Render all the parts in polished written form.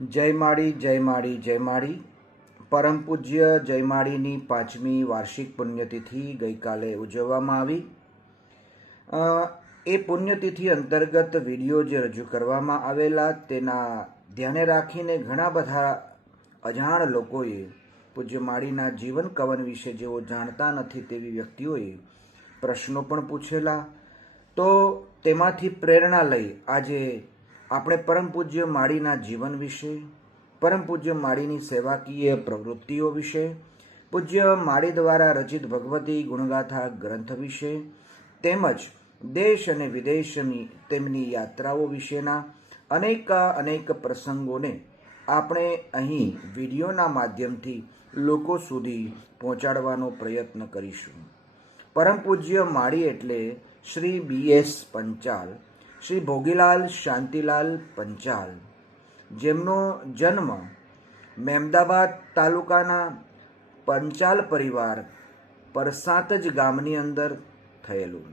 જય માળી જય માળી જય માળી. પરમ પૂજ્ય જય માળીની 5મી વાર્ષિક પુણ્યતિથિ ગઈકાલે ઉજવવામાં આવી. એ પુણ્યતિથિ અંતર્ગત વિડીયો જે રજૂ કરવામાં આવેલા તેના ધ્યાને રાખીને ઘણા બધા અજાણ લોકોએ પૂજ્ય માળીના જીવન કવન વિશે જેઓ જાણતા નથી તેવી વ્યક્તિઓએ પ્રશ્નો પણ પૂછેલા. તો તેમાંથી પ્રેરણા લઈ આજે આપણે પરમ પૂજ્ય માળીના જીવન વિશે, પરમ પૂજ્ય માળીની સેવાકીય પ્રવૃત્તિઓ વિશે, પૂજ્ય માળી દ્વારા રચિત ભગવતી ગુણગાથા ગ્રંથ વિશે, તેમજ દેશ અને વિદેશની તેમની યાત્રાઓ વિશેના અનેક પ્રસંગોને આપણે અહીં વિડીયોના માધ્યમથી લોકો સુધી પહોંચાડવાનો પ્રયત્ન કરીશું. પરમ પૂજ્ય માળી એટલે શ્રી BS પંચાલ, શ્રી ભોગીલાલ શાંતિલાલ પંચાલ, જેમનો જન્મ મહેમદાબાદ તાલુકાના પંચાલ પરિવાર પરસાતજ ગામની અંદર થયેલું.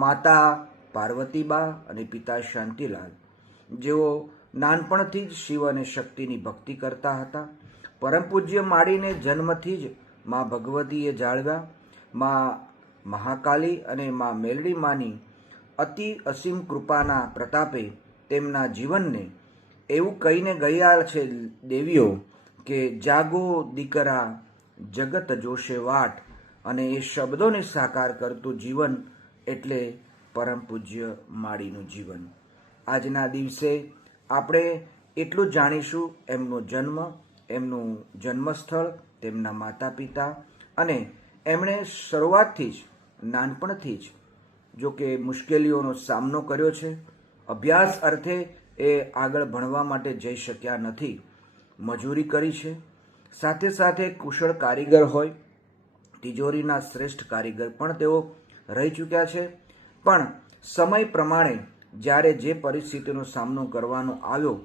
માતા પાર્વતીબા અને પિતા શાંતિલાલ, જેઓ નાનપણથી જ શિવ અને શક્તિની ભક્તિ કરતા હતા. પરમ પૂજ્ય માળીને જન્મથી જ મા ભગવતીએ જાળવ્યા. મા મહાકાલી અને મા મેલડી માની અતિ અસીમ કૃપાના પ્રતાપે તેમના જીવનને એવું કહીને ગયા છે દેવીઓ કે જાગો દીકરા જગત જોશે વાટ, અને એ શબ્દોને સાકાર કરતું જીવન એટલે પરમ પૂજ્ય માળીનું જીવન. આજના દિવસે આપણે એટલું જાણીશું એમનો જન્મ, એમનું જન્મસ્થળ, તેમના માતા પિતા, અને એમણે શરૂઆતથી જ નાનપણથી જ જો કે મુશ્કેલીઓનો સામનો કર્યો છે. અભ્યાસ અર્થે એ આગળ ભણવા માટે જઈ શક્યા નથી, મજૂરી કરી છે. સાથે સાથે કુશળ કારીગર હોય, તિજોરીના શ્રેષ્ઠ કારીગર પણ તેઓ રહી ચૂક્યા છે. પણ સમય પ્રમાણે જ્યારે જે પરિસ્થિતિનો સામનો કરવાનો આવ્યો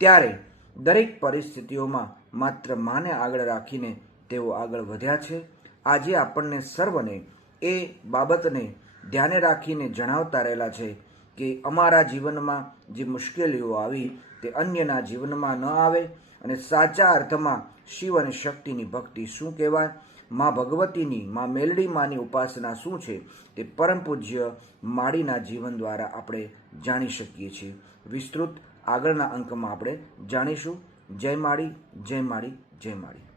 ત્યારે દરેક પરિસ્થિતિઓમાં માત્ર માને આગળ રાખીને તેઓ આગળ વધ્યા છે. આજે આપણને સર્વને એ બાબતને ધ્યાને રાખીને જણાવતા રહેલા છે કે અમારા જીવનમાં જે મુશ્કેલીઓ આવી તે અન્યના જીવનમાં ન આવે, અને સાચા અર્થમાં શિવ અને શક્તિની ભક્તિ શું કહેવાય, મા ભગવતીની, મા મેલડી માની ઉપાસના શું છે, તે પરમ પૂજ્ય માળીના જીવન દ્વારા આપણે જાણી શકીએ છીએ. વિસ્તૃત આગળના અંકમાં આપણે જાણીશું. જય માળી જય માળી જય માળી.